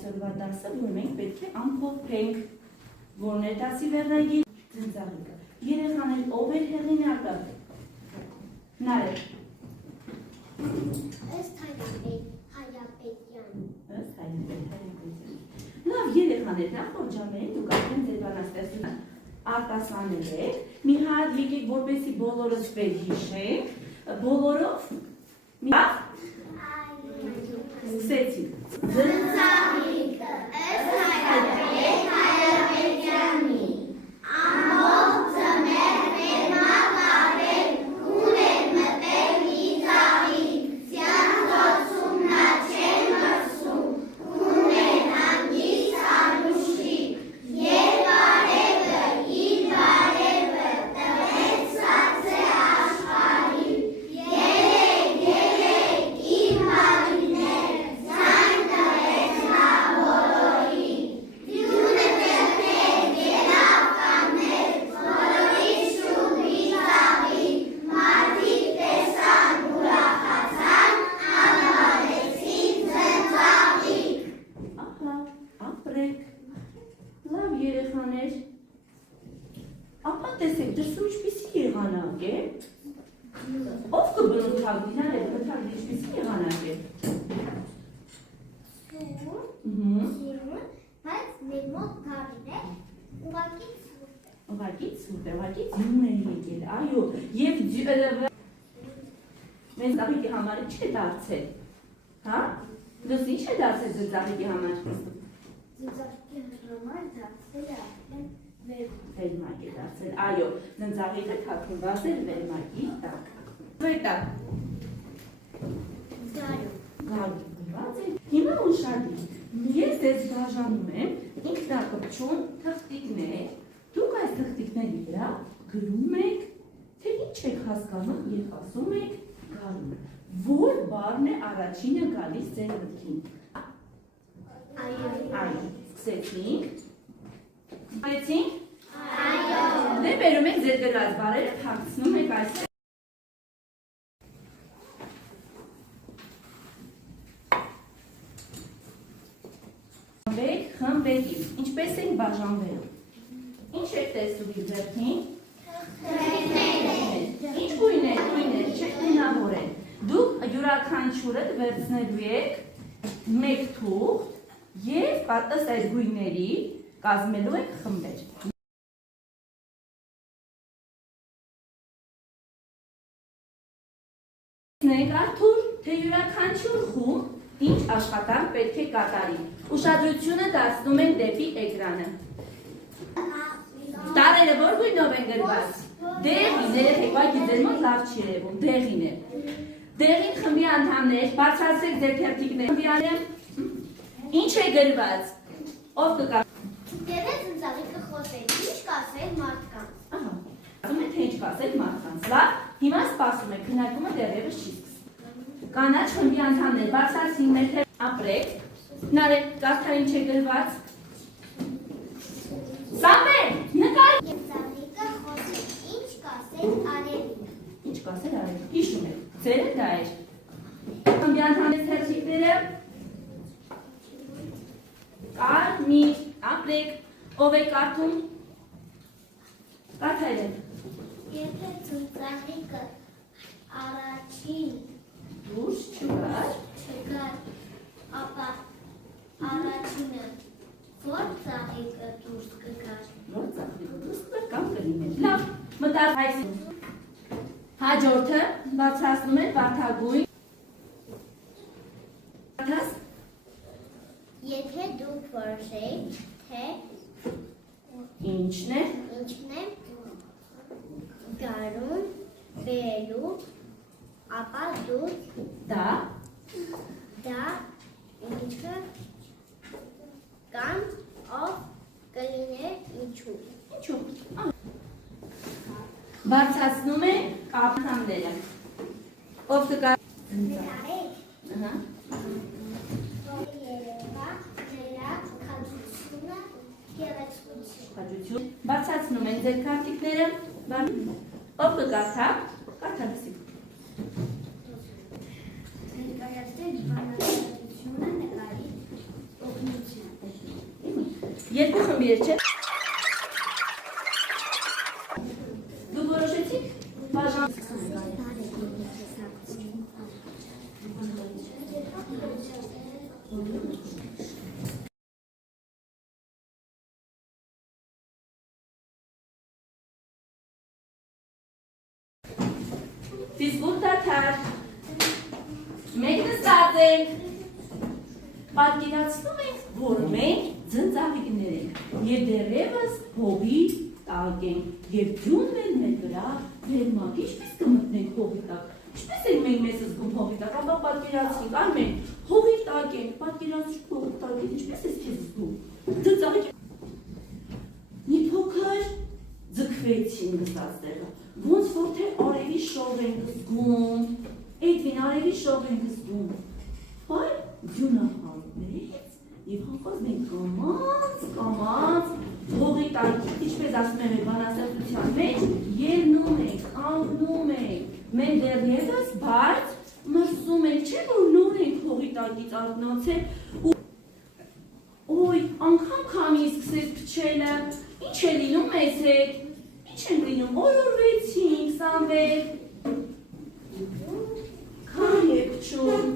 այսօրվա դասը, որ մենք պետք է ամփոփենք, որն է դասի վերնագիր ծնծաղիկը։ Երեխաներ, ով էր հեղինակը։ Նարեկ։ Ըստ Հայրապետյանի։ Ըստ Հայրապետյանի։ Լավ, երեխաներ, նախորդ ժամերին դուք արդեն ձեր բանաստեղծությունը արտասանել եք, մի հատ եկեք, որպեսզի բոլորս վերհիշենք, բոլորով մի հատ սկսեցինք։ Ծնծաղիկը ըստ Հայրապետյանի, ամբողջ ձմեռ մակարել, քուն էր մտել մի ծաղիկ, սյանձոցում նա չէր մրսում, քուն էր հանգիստ անուշիկ, երբ արևը իր բարևը տվեց սացե աշխարհի, ելեք, իր մալիներ, ձայն տվեց նա բոլորին, դյունը ձեռքեր, ելավ կաններ, բոլորի շուրջի ծաղիկ, մարդիկ տեսան, ուրախացան, անվանեցին ծնծաղիկ։ Ահա, ապրեք։ Լավ երեխաներ։ Ապա տեսեք, դրսում ինչպիսի եղանակ է։ Ով կբնութագրի, Նարեկ, բնութագրի ինչպիսի եղանակ է։ Սիրուն, բայց մեր մոտ գարին է, ուղղակի սուրտ է։ Ուղղակի ցուրտ է, ուղղակի ձյուն է եկել, այո, եւ մենք ծաղիկի համար ինչ է դարձել, հա? Դուք ինչ է դարձել ձեր ծաղիկի համար։ Ծնծաղիկի համար դարձել է արդեն Վերմակ է դարձել, այո, ծնծաղիկը թաքնված էր վերմակի տակ։ Վետա, գարու դրված է։ Հիմա ուշադիր, ես ձեզ բաժանում եմ ինքնակպչուն թղթիկներ, դուք այս թղթիկների վրա գրում եք, թե ինչ եք հասկանում և ասում եք գարուն, որ բառն է առաջինը գալիս ձեր մտքին։ Այո, սկսեցինք։ Սկսեցինք։ Դե բերում եք ձեր գրած բառերը, թաքցնում եք այստեղ։ Խմբերի, ինչպես ենք բաժանվելու։ Ինչ եք տեսնում իր ձեռքին։ Ինչ գույներ, չեք գունավոր են։ Դուք յուրաքանչյուրը վերցնելու եք մեկ թուղթ և ըստ այդ գույների կազմելու եք խմբեր։ Արթուր, թե յուրաքանչյուր խումբ ինչ աշխատանք պետք է կատարի։ Ուշադրությունը դարձնում ենք դեպի էկրանը։ Տարերը որ գույնով են գրված։ Դեղին, երեխեք, այգի ձեր մոտ լավ չի երևում, դեղին է։ Դեղին խմբի անդամներ, բարձրացրեք ձեր թերթիկները։ Խմբի անդամ, ինչ է գրված։ Ով կկա։ Դերը ծնծաղիկը խոսել, ինչ կասել մարդկանց։ Ահա, ասում է, թե ինչ կասել մարդկանց։ Լավ, հիմա սպասում եք, քննարկումը դեռևս չի սկսել։ Կանաչ խմբի անդամներ, բարձրացրին մեր թեր ապրեք, Նարեկ, կարդա ինչ է գրված։ Սամվել, նկար։ Ծնծաղիկը խոսել, ինչ կասել արևին։ Ինչ կասել արևին, հիշում եք, ձերը դա էր։ Խմբի անդամներ թերթիկները, կարմիր, ապրեք, ով է կարդում։ Կարդայրեք։ Եթե ծնծաղիկը առաջին Դուրս չգար, ապա առաջինը որ ծաղիկը դուրս կգար։ որ ծաղիկը դուրս կգար կամ կլիներ։ Լավ, մտած այսին։ Հաջորդը բարձրացնում են վարդագույն։ Եթե դուք որոշեք, թե Ինչն է։ գարուն բերելու, ապա դուք Դա ինչը կամ ով կլիներ ինչու։ Ինչու։ Բարձրացնում են անդամները։ Ով կգա։ Ահա։ Քաջություն։ Բարձրացնում են ձեր քարտիկները։ Ով կգարթա։ Կարդալսի։ Ներկայացրեք բանաստեղծությունը նկարի օգնությամբ։ Երկու խմբեր չէ։ Դու որոշեցիք բաժան։ Դիսկուտ դադար։ Մենք նստած ենք։ Պատկերացնում ենք, որ մենք ձնծաղիկներ ենք և դեռևս հողի տակ ենք և ձյունն էլ մեր վրա վերմակ, ինչպես կմտնենք հողի տակ, ինչպես ենք մենք մեզ զգում հողի տակ, ապա պատկերացնենք, Արմեն, հողի տակ ենք, պատկերացնենք հողի տակ ենք, ինչպես ես քեզ զգում, ձնծաղիկ մի փոքր ձգվեցին նստած տեղը, ոնց որ թե արևի շող ենք զգում, Էդվին արևի շող ենք զգում, բայ ձյունը հանեց և հանկարծ մենք կամաց հողի տակ, ինչպես ասում եմ բանաստեղծության մեջ, ելնում ենք, կանգնում ենք, մենք դեռևս բայց մրսում ենք, չէ՞ որ նոր ենք հողի տակից արթնացել, Ոյ, անգամ քամի սկսեց փչելը, ինչ է լինում մեզ հետ, ինչ են լինում, օրորվեցինք, Սամվել, քամի է փչում,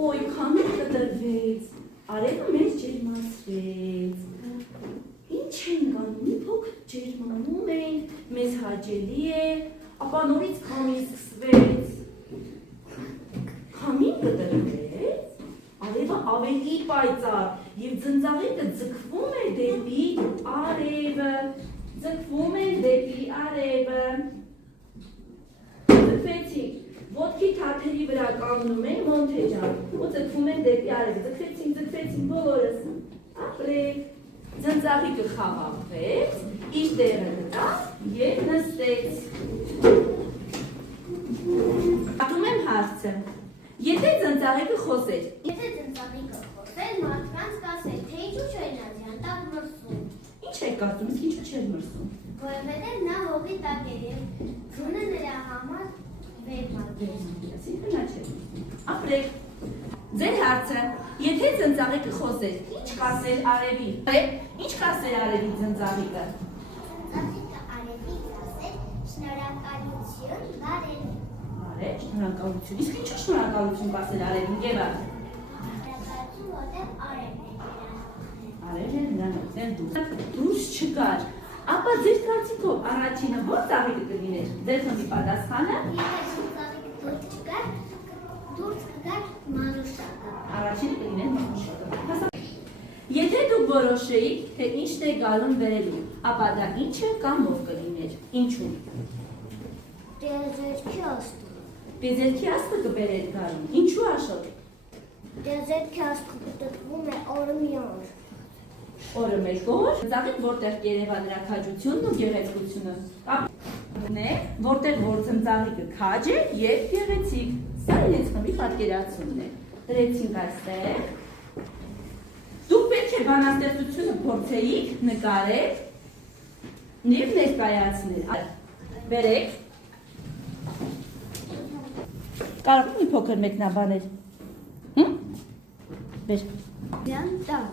Ոյ, քամի կտրվեց, արևը մեզ ջերմացրեց, ինչ ենք անում, մի փոքր ջերմանում ենք, մեզ հաճելի է, ապա նորից քամի սկսվեց, քամին կտրվեց, արևը ավելի պայծառ և ձնծաղիկը ձգվում է դեպի արևը, ձգվեցինք, ոտքի թաթերի վրա կանգնում են Մոնթե ջան, ու ձգվում են դեպի արևը, ձգվեցինք բոլորս, ապրեք, ձնծաղիկը խաղաղվեց, իր տեղը գտավ և նստեց։ Պատում եմ հարցը, եթե ձնծաղիկը խոսեր, մարդկանց կասել, թե ինչու չէր նա ձյան տակ մրսում։ Ինչ եք կարծում, իսկ ինչու չէր մրսում։ Որովհետև նա հողի տակ էր և ձյունը նրա համար վերմակ էր։ Ապրեք, ձեր հարցը, եթե ձնծաղիկը խոսեր, ինչ կասեր արևի։ Ինչ կասեր արևի ձնծաղիկը։ Ձնծաղիկը արևի կասեր շնորհակալություն, բարև։ Բարև, շնորհակալություն։ Իսկ ինչու շնորհակալություն կասեր արևին, Եվա։ Շնորհակալություն, որտեղ արևն է նրան։ Արևն է նրան օգնել դուրս չկար։ Ապա ձեր կարծիքով առաջինը ո՞ր ծաղիկը կլիներ։ Ձեր խմբի պատասխանը։ Եթե դուրս կգար մանուշակը։ Առաջինը կլիներ մանուշակը։ Եթե դուք որոշեիք, թե ինչն է գալուն վերելու, ապա դա ինչը կամ ով կլիներ։ Ինչու։ Տիեզերքի աստղը։ Տիեզերքի աստղը կբերեր գալուն։ Ինչու Աշոտ։ Տիեզերքի աստղը գտնվում է օրը մի օր։ Օրը մեկ օր, ծաղիկ որտեղ կերևա նրա քաջությունն ու գեղեցկությունը։ Որտեղ որ ծնծաղիկը քաջ է և գեղեցիկ։ Սա իրենց խմբի պատկերացումն է։ Դրեցինք այստեղ։ Դուք պետք է բանաստեղծությունը փորձեիք, նկարեք և ներկայացնել։ Բերեք։ Կարող մի փոքր մեկնաբանել։ Բեր։ Ձյան տակ։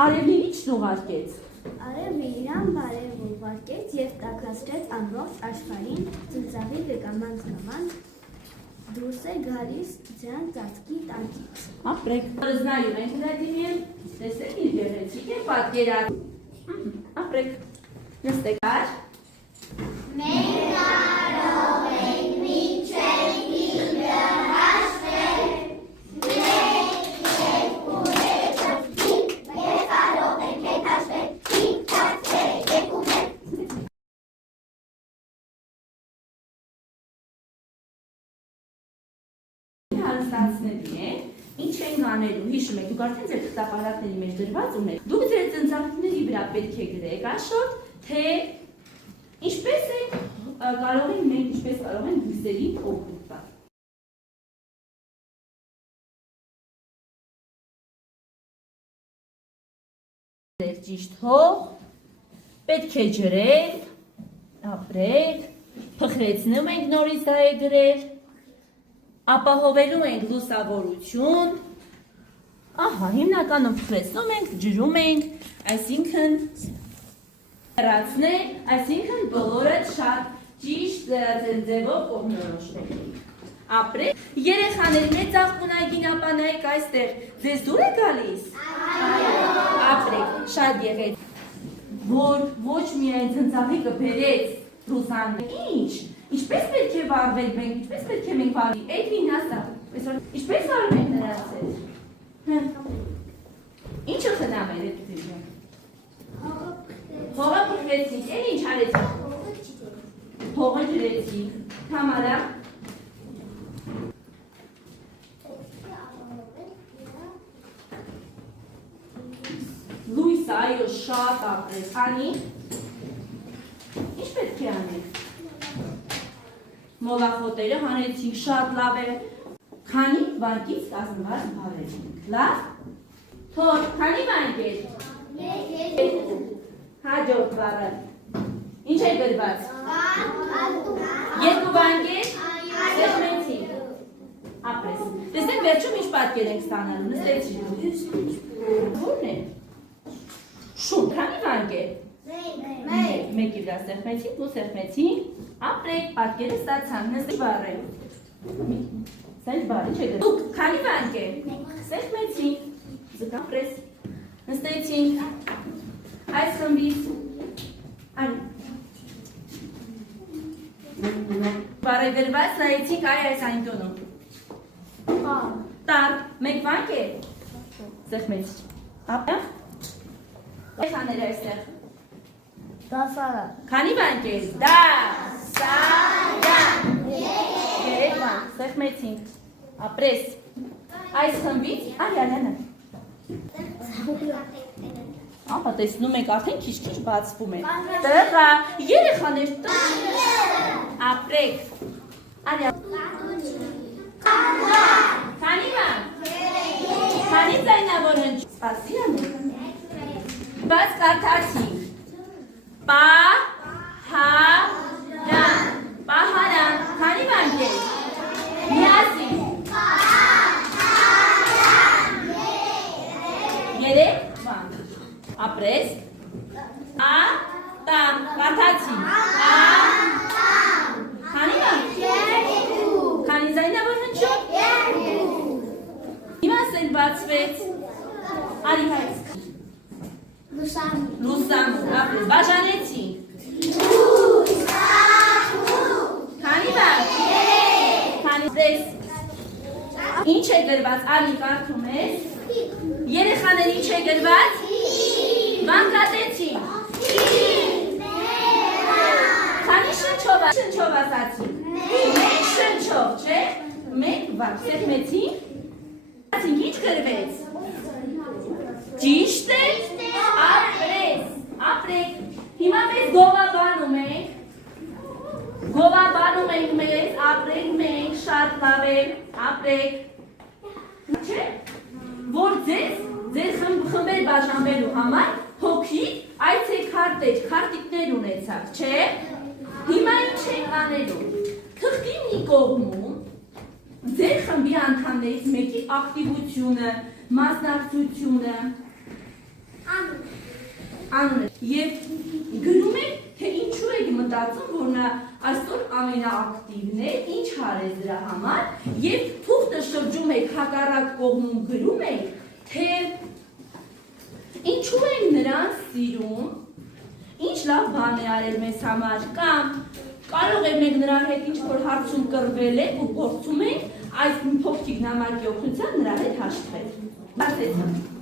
Արևին ինչ ուղարկեց։ Արևը իրան բարև ուղարկեց և տաքացրեց ամբողջ աշխարհին, ծնծաղիկը կամաց դուրս է գալիս ձյան ծածկի տակից։ Ապրեք։ Զնայում ենք Վլադիմիր, տեսեք իր գեղեցիկ է պատկերացնում։ Ապրեք, նստեքար։ Մենք կարող ենք մինչև 5-ը հաշվել, 1, 2, 3, 4, 5, մենք կարող ենք հետ հաշվել, 5, 4, 3, 2, 1։ Հարստացնելի է, ինչ ենք անելու, հիշում եք, դուք արդեն ձեր խտապարակների մեջ դրված ունեք, դուք ձեր ծնծաղիկների վրա պետք է գրեք, Աշոտ, թե ինչպես ենք կարող ենք մենք ինչպես կարող ենք բույսերին օգուտ տալ։ Ձեր ճիշտ հող, պետք է ջրել, ապրեք, փխրեցնում ենք նորից դա է գրել, ապահովելու ենք լուսավորություն, Ահա, հիմնականում փոխեցնում ենք, ջրում ենք, այսինքն հեռացնել, այսինքն բոլորը շատ ճիշտ ձևով կողմնորոշվենք։ Ապրեք, երեխաների մեծ աղբունագին ապանայք այստեղ, ձեզ դուր է գալիս։ Ապրեք, շատ եղեք, որ ոչ միայն ծնծաղիկը բերեց Ռուսանը, ինչպես պետք է վարվել մենք, ինչպես պետք է մենք վարվի, Էդվին ասա, ինչպես վարվում ենք նրանց հետ։ Ինչը խնամել եք դիժը։ Հողը փոխվեցիք, էլ ինչ արեցիք։ Հողը ջրեցիք, Թամարա։ Լույս, այո, շատ ապրեց, անի։ Ինչ պետք է անենք։ Մոլախոտերը հանեցինք, շատ լավ է։ Քանի վարկից կազմված բառեր ունենք, լավ։ Թոր, քանի վանք էր։ Հաջորդ բառը։ Ինչ է գրված։ Երկու վանք էր։ Սեղմեցինք։ Ապրես։ Տեսեք վերջում ինչ պատկեր ենք ստանալու, նստեցինք։ Ո՞րն է։ Շուն, քանի վանք է։ Մեկի վրա սեղմեցինք, ու սեղմեցինք։ Ապրեք, պատկերը ստացանք, նստի բառը։ Սենց բարի չէ դուք, քանի վանք է։ Սեղմեցինք, զգապրես, նստեցինք, այս խմբից, բարը գրված, նայեցինք այս այնտոնում։ Տար, մեկ վանք է։ Սեղմեցինք, ապա։ Եխաներ այստեղ։ Դասարան։ Քանի վանք է։ Դասարան։ Երեք վանք, սեղմեցինք, ապրես, այս խմբից, Արյանանը։ Ահա տեսնում եք արդեն քիչ-քիչ բացվում է։ Տղա, երեխաներ, ապրեք։ Արյան։ Քանի վանք։ Քանի ձայնավոր հնչ։ Սպասի անենք։ Բաց կարդացինք։ Պահարան, պահարան, քանի վանք է։ Միասին։ Երեք վանք։ Ապրես։ Ատամ, կարդացինք։ Ատամ։ Քանի վանք։ Քանի ձայնավոր հնչում։ Իմասեն բացվեց։ Արի հայց։ Լուսամու, ապրես, բաժանեցինք։ Քանի վանք։ Քանի դես։ Ինչ է գրված, Անի կարդում ես։ Երեխաներ ինչ է գրված։ Վանկատեցինք։ Քանի շնչով ասացինք։ Մեկ շնչով, չէ։ Մեկ վանք, սեղմեցինք։ Ինչ գրվեց։ Ճիշտ է։ Ապրես, ապրեք, հիմա մեզ գովաբանում ենք մեզ, ապրենք մենք, շատ լավ է, ապրեք, չէ, որ ձեզ խմբեր բաժանվելու համար հոգիք քարտիկներ ունեցաք, չէ, հիմա ինչ ենք անելու, թղթի մի կողմում, ձեր խմբի անդամներից մեկի ակտիվությունը, մասնակցությունը, անունը և գրում եք, թե ինչու եք մտածում, որ նա այսօր ամենաակտիվն է, ինչ արեց դրա համար և թուղթը շրջում եք հակառակ կողմում գրում եք, թե ինչու եք նրան սիրում, ինչ լավ բան է արել մեզ համար կամ կարող է մենք նրա հետ ինչ-որ հարցում կռվել եք ու փորձում եք այս փոքրիկ նամակի օգնությամբ նրա հետ հաշտվել։ Բացեցինք։